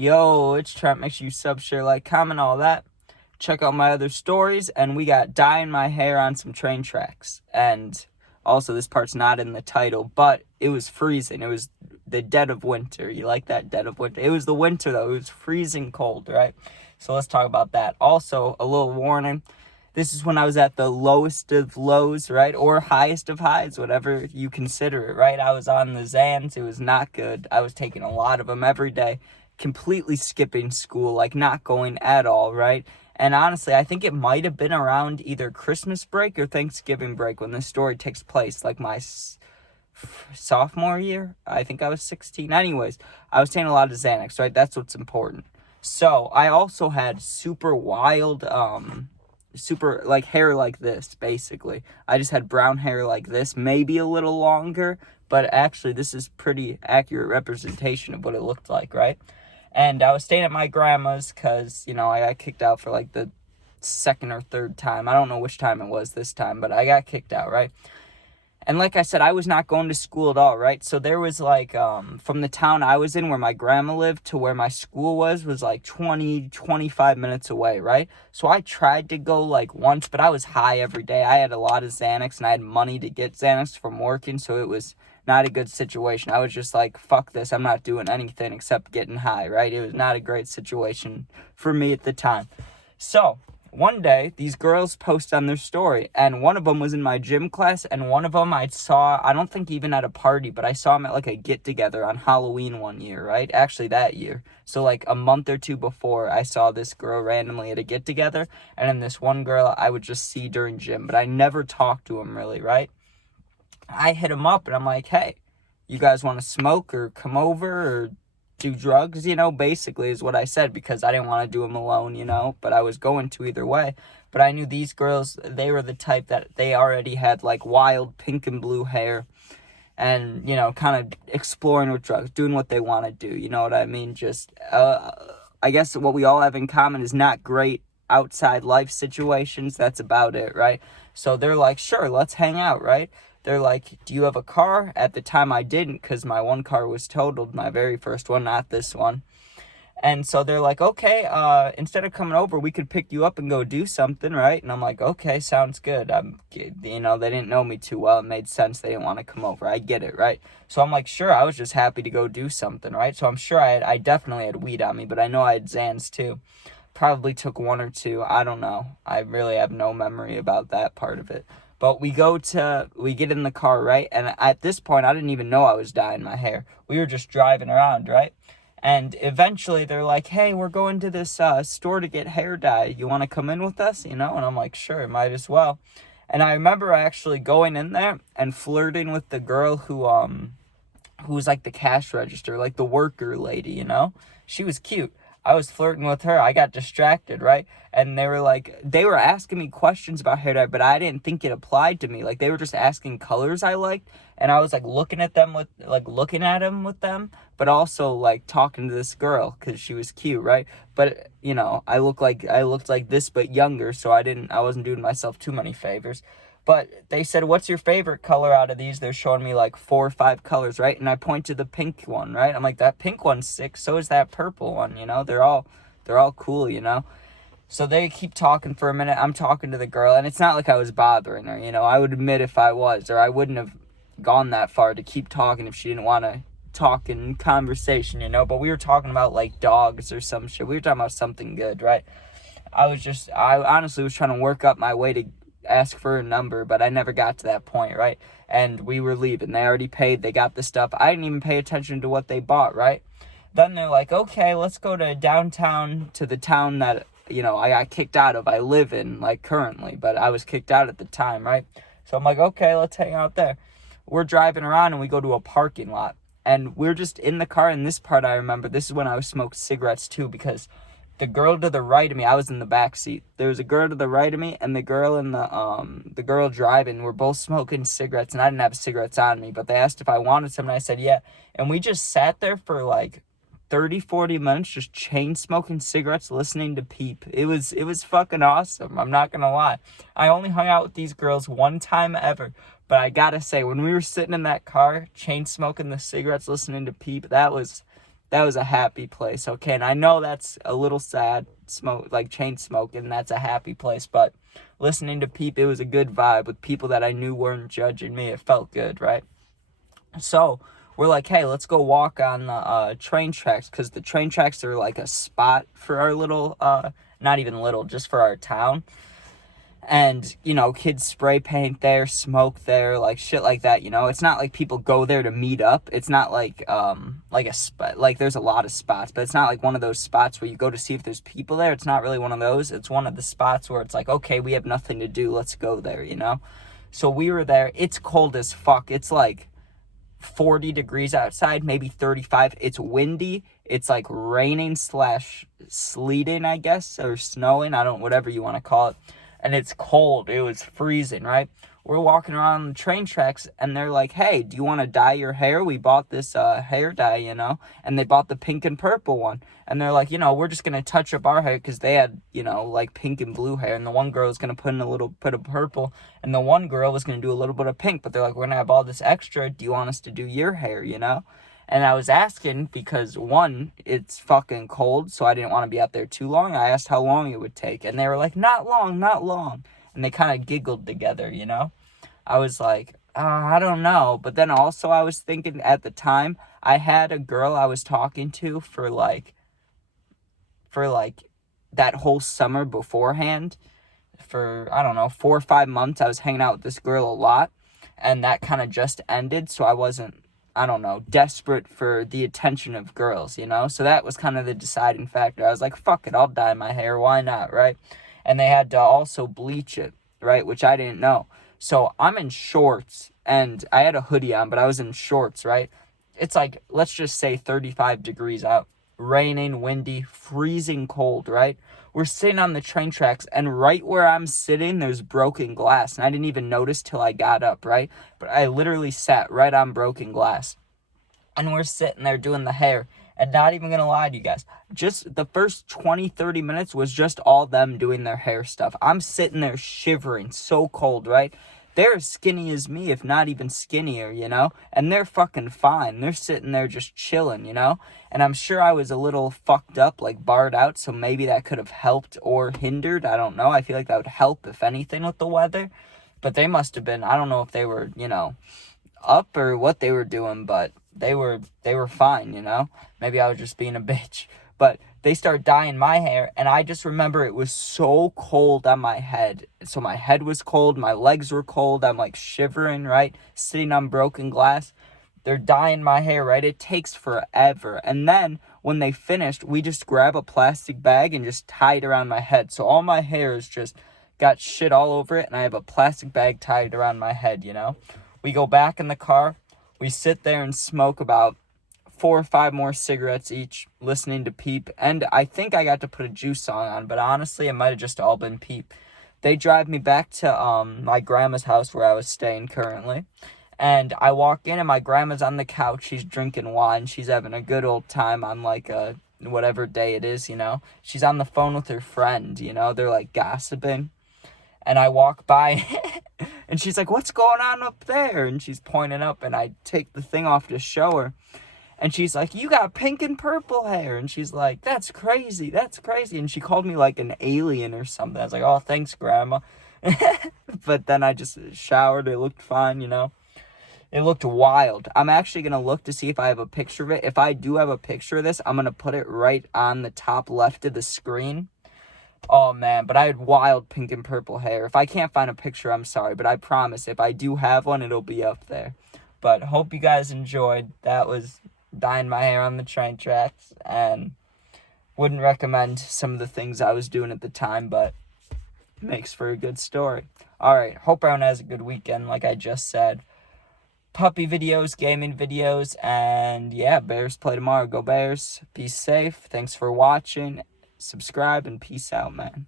Yo, it's Trent. Make sure you sub, share, like, comment, all that. Check out my other stories, and we got dyeing my hair on some train tracks. And also, this part's not in the title, but it was freezing. It was the dead of winter. You like that, dead of winter? It was the winter, though. It was freezing cold, right? So let's talk about that. Also, a little warning. This is when I was at the lowest of lows, right? Or highest of highs, whatever you consider it, right? I was on the Zans. It was not good. I was taking a lot of them every day. Completely skipping school, like not going at all, right? And honestly, I think it might have been around either Christmas break or Thanksgiving break when this story takes place, like my sophomore year. I think I was 16. Anyways, I was taking a lot of Xanax, right? That's what's important. So I also had super wild, super like hair like this, basically. I just had brown hair like this, maybe a little longer, but actually this is pretty accurate representation of what it looked like, right? And I was staying at my grandma's because, I got kicked out for like the second or third time. I don't know which time it was this time, but I got kicked out, right? And like I said, I was not going to school at all, right? So there was like, from the town I was in where my grandma lived to where my school was like 25 minutes away, right? So I tried to go like once, but I was high every day. I had a lot of Xanax and I had money to get Xanax from working, so it was not a good situation. I was just like, fuck this, I'm not doing anything except getting high, right? It was not a great situation for me at the time. So one day, these girls post on their story, and one of them was in my gym class, and one of them I saw, I don't think even at a party, but I saw him at like a get-together on Halloween one year, right? Actually, that year. So like a month or two before, I saw this girl randomly at a get-together, and then this one girl I would just see during gym, but I never talked to him really, right? I hit him up, and I'm like, hey, you guys want to smoke or come over or do drugs, basically is what I said, because I didn't want to do them alone, but I was going to either way. But I knew these girls, they were the type that they already had like wild pink and blue hair and, kind of exploring with drugs, doing what they want to do, you know what I mean? Just, I guess what we all have in common is not great outside life situations. That's about it, right? So they're like, sure, let's hang out, right? They're like, do you have a car? At the time, I didn't, because my one car was totaled, my very first one, not this one. And so they're like, okay, instead of coming over, we could pick you up and go do something, right? And I'm like, okay, sounds good. They didn't know me too well. It made sense. They didn't want to come over. I get it, right? So I'm like, sure, I was just happy to go do something, right? So I'm sure I definitely had weed on me, but I know I had Xans too. Probably took one or two. I don't know. I really have no memory about that part of it. But we get in the car, right? And at this point, I didn't even know I was dyeing my hair. We were just driving around, right? And eventually, they're like, hey, we're going to this store to get hair dye. You want to come in with us? And I'm like, sure, might as well. And I remember actually going in there and flirting with the girl who was like the cash register, like the worker lady, She was cute. I was flirting with her. I got distracted, right? And they were asking me questions about hair dye, but I didn't think it applied to me. Like, they were just asking colors I liked, and I was like looking at them with them, but also like talking to this girl because she was cute, right? But I looked like this but younger, so I wasn't doing myself too many favors. But they said, what's your favorite color out of these? They're showing me like 4 or 5 colors, right? And I point to the pink one, right? I'm like, that pink one's sick. So is that purple one, They're all cool, So they keep talking for a minute. I'm talking to the girl, and it's not like I was bothering her, I would admit if I was, or I wouldn't have gone that far to keep talking if she didn't want to talk in conversation, But we were talking about like dogs or some shit. We were talking about something good, right? I honestly was trying to work up my way to ask for a number, but I never got to that point, right? And we were leaving. They already paid. They got the stuff. I didn't even pay attention to what they bought, right? Then they're like, okay, let's go to downtown, to the town that, I got kicked out of. I live in, like, currently, but I was kicked out at the time, right? So I'm like, okay, let's hang out there. We're driving around, and we go to a parking lot. And we're just in the car, and this part I remember. This is when I was smoking cigarettes, too, because the girl to the right of me, I was in the back seat. There was a girl to the right of me, and the girl in the girl driving were both smoking cigarettes, and I didn't have cigarettes on me, but they asked if I wanted some, and I said yeah. And we just sat there for like 30, 40 minutes, just chain smoking cigarettes, listening to Peep. It was fucking awesome. I'm not gonna lie. I only hung out with these girls one time ever, but I gotta say, when we were sitting in that car, chain smoking the cigarettes, listening to Peep, that was that was a happy place, okay? And I know that's a little sad, chain smoking, that's a happy place, but listening to Peep, it was a good vibe with people that I knew weren't judging me. It felt good, right? So we're like, hey, let's go walk on the train tracks, because the train tracks are like a spot for our little, not even little, just for our town. And, kids spray paint there, smoke there, like shit like that, It's not like people go there to meet up. It's not like a spot, like there's a lot of spots, but it's not like one of those spots where you go to see if there's people there. It's not really one of those. It's one of the spots where it's like, okay, we have nothing to do, let's go there, So we were there. It's cold as fuck. It's like 40 degrees outside, maybe 35. It's windy. It's like raining / sleeting, I guess, or snowing. Whatever you want to call it. And it's cold. It was freezing, right? We're walking around the train tracks, and they're like, hey, do you want to dye your hair? We bought this hair dye, and they bought the pink and purple one. And they're like, we're just going to touch up our hair, because they had, like pink and blue hair, and the one girl was going to put in a little bit of purple, and the one girl was going to do a little bit of pink, but they're like, we're going to have all this extra. Do you want us to do your hair, And I was asking because, one, it's fucking cold, so I didn't want to be out there too long. I asked how long it would take, and they were like, not long, not long. And they kind of giggled together, I was like, I don't know. But then also I was thinking at the time, I had a girl I was talking to for that whole summer beforehand. For, I don't know, 4 or 5 months, I was hanging out with this girl a lot, and that kind of just ended, so I wasn't, I don't know, desperate for the attention of girls, So that was kind of the deciding factor. I was like, fuck it, I'll dye my hair, why not, right? And they had to also bleach it, right, which I didn't know. So I'm in shorts, and I had a hoodie on, but I was in shorts, right? It's like, let's just say 35 degrees out, raining, windy, freezing cold, right? We're sitting on the train tracks, and right where I'm sitting, there's broken glass, and I didn't even notice till I got up, right? But I literally sat right on broken glass, and we're sitting there doing the hair, and not even gonna lie to you guys, just the first 20-30 minutes was just all them doing their hair stuff. I'm sitting there shivering, so cold, right? They're as skinny as me, if not even skinnier, And they're fucking fine. They're sitting there just chilling, And I'm sure I was a little fucked up, like barred out, so maybe that could have helped or hindered. I don't know. I feel like that would help, if anything, with the weather. But they must have been, I don't know if they were, up or what they were doing, but they were fine, Maybe I was just being a bitch. But they start dyeing my hair, and I just remember it was so cold on my head. So my head was cold, my legs were cold, I'm like shivering, right? Sitting on broken glass. They're dyeing my hair, right? It takes forever. And then when they finished, we just grab a plastic bag and just tie it around my head. So all my hair is just got shit all over it, and I have a plastic bag tied around my head, We go back in the car. We sit there and smoke about 4 or 5 more cigarettes each, listening to Peep. And I think I got to put a Juice song on, but honestly, it might have just all been Peep. They drive me back to my grandma's house where I was staying currently. And I walk in, and my grandma's on the couch. She's drinking wine. She's having a good old time on, like, a whatever day it is, She's on the phone with her friend, They're, like, gossiping. And I walk by, and she's like, what's going on up there? And she's pointing up, and I take the thing off to show her. And she's like, you got pink and purple hair. And she's like, that's crazy, that's crazy. And she called me like an alien or something. I was like, oh, thanks, Grandma. But then I just showered. It looked fine, It looked wild. I'm actually going to look to see if I have a picture of it. If I do have a picture of this, I'm going to put it right on the top left of the screen. Oh, man, but I had wild pink and purple hair. If I can't find a picture, I'm sorry. But I promise, if I do have one, it'll be up there. But hope you guys enjoyed. That was dyeing my hair on the train tracks, and wouldn't recommend some of the things I was doing at the time, but makes for a good story. Alright, hope everyone has a good weekend, like I just said. Puppy videos, gaming videos, and yeah, Bears play tomorrow. Go Bears. Be safe. Thanks for watching. Subscribe, and peace out, man.